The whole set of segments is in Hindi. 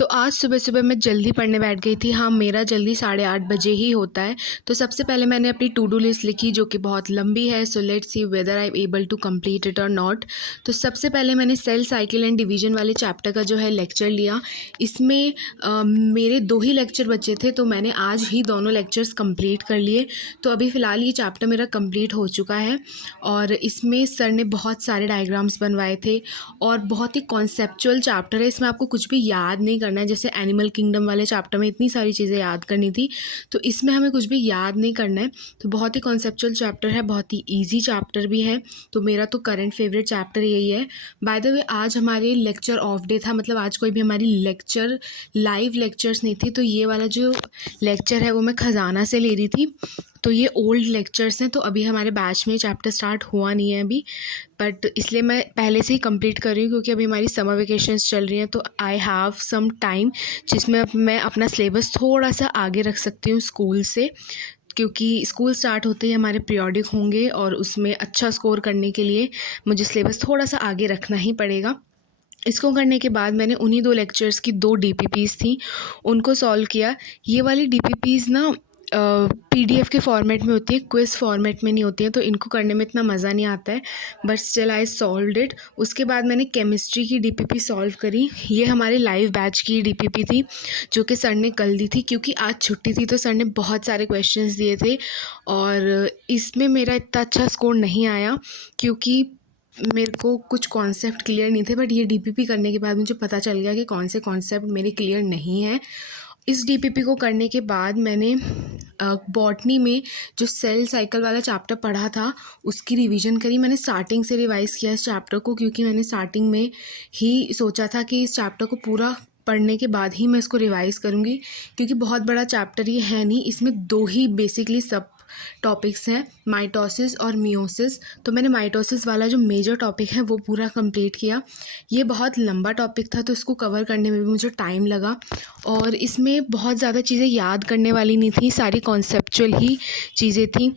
तो आज सुबह-सुबह मैं जल्दी पढ़ने बैठ गई थी। हाँ, मेरा जल्दी 8:30 बजे ही होता है। तो सबसे पहले मैंने अपनी टू डू लिस्ट लिखी जो कि बहुत लंबी है। So let's see whether I am able to complete it और नॉट। तो सबसे पहले मैंने सेल साइकिल एंड डिवीज़न वाले चैप्टर का जो है लेक्चर लिया। इसमें मेरे 2 ही लेक्चर बचे थे, तो मैंने आज ही दोनों लेक्चर्स कंप्लीट कर लिए। तो अभी फ़िलहाल ये चैप्टर मेरा कंप्लीट हो चुका है और इसमें सर ने बहुत सारे डायग्राम्स बनवाए थे और बहुत ही कॉन्सेप्चुअल चैप्टर है। इसमें आपको कुछ भी याद नहीं करना है। जैसे एनिमल किंगडम वाले चैप्टर में इतनी सारी चीज़ें याद करनी थी, तो इसमें हमें कुछ भी याद नहीं करना है। तो बहुत ही कॉन्सेप्चुअल चैप्टर है, बहुत ही ईजी चैप्टर भी है। तो मेरा तो करंट फेवरेट चैप्टर यही है। बाय द वे आज हमारे लेक्चर ऑफ डे था, मतलब आज कोई भी हमारी लाइव लेक्चर्स नहीं थी। तो ये वाला जो लेक्चर है वो मैं ख़जाना से ले रही थी। तो ये ओल्ड लेक्चर्स हैं, तो अभी हमारे बैच में चैप्टर स्टार्ट हुआ नहीं है अभी, बट इसलिए मैं पहले से ही कंप्लीट कर रही हूँ क्योंकि अभी हमारी समर वेकेशंस चल रही हैं। तो आई हैव सम टाइम जिसमें मैं अपना सिलेबस थोड़ा सा आगे रख सकती हूँ स्कूल से, क्योंकि स्कूल स्टार्ट होते ही हमारे पीरियोडिक होंगे और उसमें अच्छा स्कोर करने के लिए मुझे सिलेबस थोड़ा सा आगे रखना ही पड़ेगा। इसको करने के बाद मैंने उन्हीं 2 लेक्चर्स की 2 डीपीपीज़ थी, उनको सॉल्व किया। ये वाली डीपीपीज़ ना पीडीएफ के फॉर्मेट में होती है, क्विज़ फॉर्मेट में नहीं होती है, तो इनको करने में इतना मज़ा नहीं आता है, but still I solved it. उसके बाद मैंने केमिस्ट्री की डीपीपी सॉल्व करी। ये हमारे लाइव बैच की डीपीपी थी जो कि सर ने कल दी थी, क्योंकि आज छुट्टी थी तो सर ने बहुत सारे क्वेश्चंस दिए थे और इसमें मेरा इतना अच्छा स्कोर नहीं आया क्योंकि मेरे को कुछ कॉन्सेप्ट क्लियर नहीं थे। बट ये डीपीपी करने के बाद मुझे पता चल गया कि कौन से कॉन्सेप्ट मेरे क्लियर नहीं हैं। इस डीपीपी को करने के बाद मैंने बॉटनी में जो सेल साइकिल वाला चैप्टर पढ़ा था उसकी रिवीजन करी। मैंने स्टार्टिंग से रिवाइज़ किया इस चैप्टर को, क्योंकि मैंने स्टार्टिंग में ही सोचा था कि इस चैप्टर को पूरा पढ़ने के बाद ही मैं इसको रिवाइज़ करूँगी, क्योंकि बहुत बड़ा चैप्टर ये है नहीं। इसमें 2 ही बेसिकली सब टॉपिक्स हैं, माइटोसिस और मियोसिस। तो मैंने माइटोसिस वाला जो मेजर टॉपिक है वो पूरा कंप्लीट किया। ये बहुत लंबा टॉपिक था तो इसको कवर करने में भी मुझे टाइम लगा और इसमें बहुत ज़्यादा चीज़ें याद करने वाली नहीं थी, सारी कॉन्सेप्चुअल ही चीज़ें थी,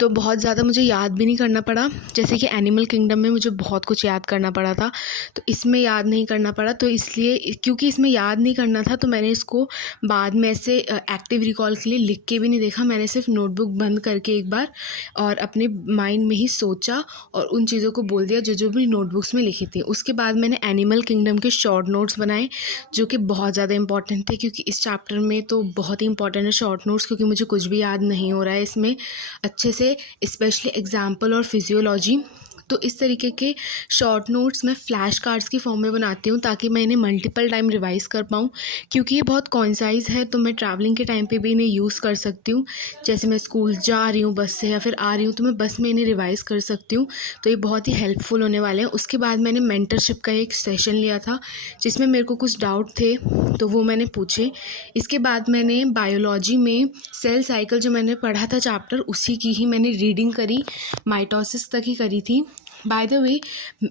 तो बहुत ज़्यादा मुझे याद भी नहीं करना पड़ा। जैसे कि एनिमल किंगडम में मुझे बहुत कुछ याद करना पड़ा था, तो इसमें याद नहीं करना पड़ा। तो इसलिए क्योंकि इसमें याद नहीं करना था तो मैंने इसको बाद में ऐसे एक्टिव रिकॉल के लिए लिख के भी नहीं देखा। मैंने सिर्फ नोटबुक बंद करके एक बार और अपने माइंड में ही सोचा और उन चीज़ों को बोल दिया जो जो भी नोटबुक्स में लिखी थी। उसके बाद मैंने एनिमल किंगडम के शॉर्ट नोट्स बनाए जो कि बहुत ज़्यादा इंपॉर्टेंट थे, क्योंकि इस चैप्टर में तो बहुत ही इंपॉर्टेंट है शॉर्ट नोट्स, क्योंकि मुझे कुछ भी याद नहीं हो रहा है इसमें अच्छे से, स्पेशली एग्जाम्पल और फिजियोलॉजी। तो इस तरीके के शॉर्ट नोट्स मैं फ्लैश कार्ड्स की फॉर्म में बनाती हूँ ताकि मैं इन्हें मल्टीपल टाइम रिवाइज़ कर पाऊँ, क्योंकि ये बहुत कॉन्साइज़ है तो मैं ट्रैवलिंग के टाइम पे भी इन्हें यूज़ कर सकती हूँ। जैसे मैं स्कूल जा रही हूँ बस से या फिर आ रही हूँ तो मैं बस में इन्हें रिवाइज़ कर सकती हूँ। तो ये बहुत ही हेल्पफुल होने वाले हैं। उसके बाद मैंने मेंटरशिप का एक सेशन लिया था जिसमें मेरे को कुछ डाउट थे तो वो मैंने पूछे। इसके बाद मैंने बायोलॉजी में सेल साइकिल जो मैंने पढ़ा था चैप्टर उसी की ही मैंने रीडिंग करी, माइटोसिस तक ही करी थी। बाय द वे,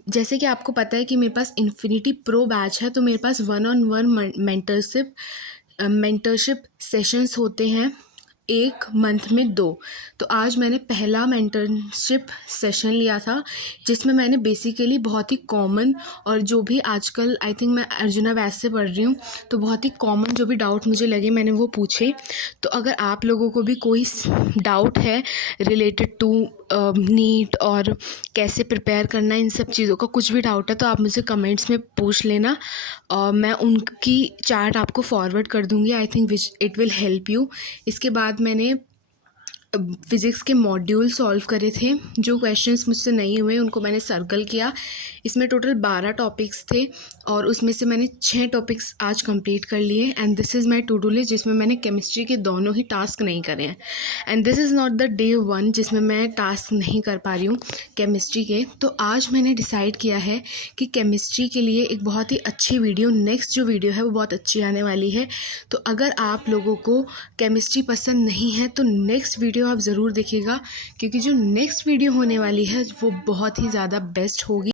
जैसे कि आपको पता है कि मेरे पास इन्फिनिटी प्रो बैच है, तो मेरे पास 1-on-1 मेंटरशिप सेशंस होते हैं 1 मंथ में 2। तो आज मैंने पहला मेंटरशिप सेशन लिया था जिसमें मैंने बेसिकली बहुत ही कॉमन और जो भी आजकल आई थिंक मैं अर्जुना वैस से पढ़ रही हूँ, तो बहुत ही कॉमन जो भी डाउट मुझे लगे मैंने वो पूछे। तो अगर आप लोगों को भी कोई डाउट है रिलेटेड टू नीट और कैसे प्रिपेयर करना है, इन सब चीज़ों का कुछ भी डाउट है तो आप मुझे कमेंट्स में पूछ लेना और मैं उनकी चैट आपको फॉरवर्ड कर दूँगी। I think which it will help you. इसके बाद मैंने फ़िज़िक्स के मॉड्यूल सॉल्व करे थे। जो क्वेश्चंस मुझसे नहीं हुए उनको मैंने सर्कल किया। इसमें टोटल 12 टॉपिक्स थे और उसमें से मैंने 6 टॉपिक्स आज कंप्लीट कर लिए and this is my to do list, जिसमें मैंने केमिस्ट्री के दोनों ही टास्क नहीं करे हैं and this is not the day 1 जिसमें मैं टास्क नहीं कर पा रही हूँ केमिस्ट्री के। तो आज मैंने डिसाइड किया है कि केमिस्ट्री के लिए एक बहुत ही अच्छी वीडियो, नेक्स्ट जो वीडियो है वो बहुत अच्छी आने वाली है। तो अगर आप लोगों को केमिस्ट्री पसंद नहीं है तो नेक्स्ट वीडियो आप ज़रूर देखिएगा, क्योंकि जो नेक्स्ट वीडियो होने वाली है वो बहुत ही ज़्यादा बेस्ट होगी।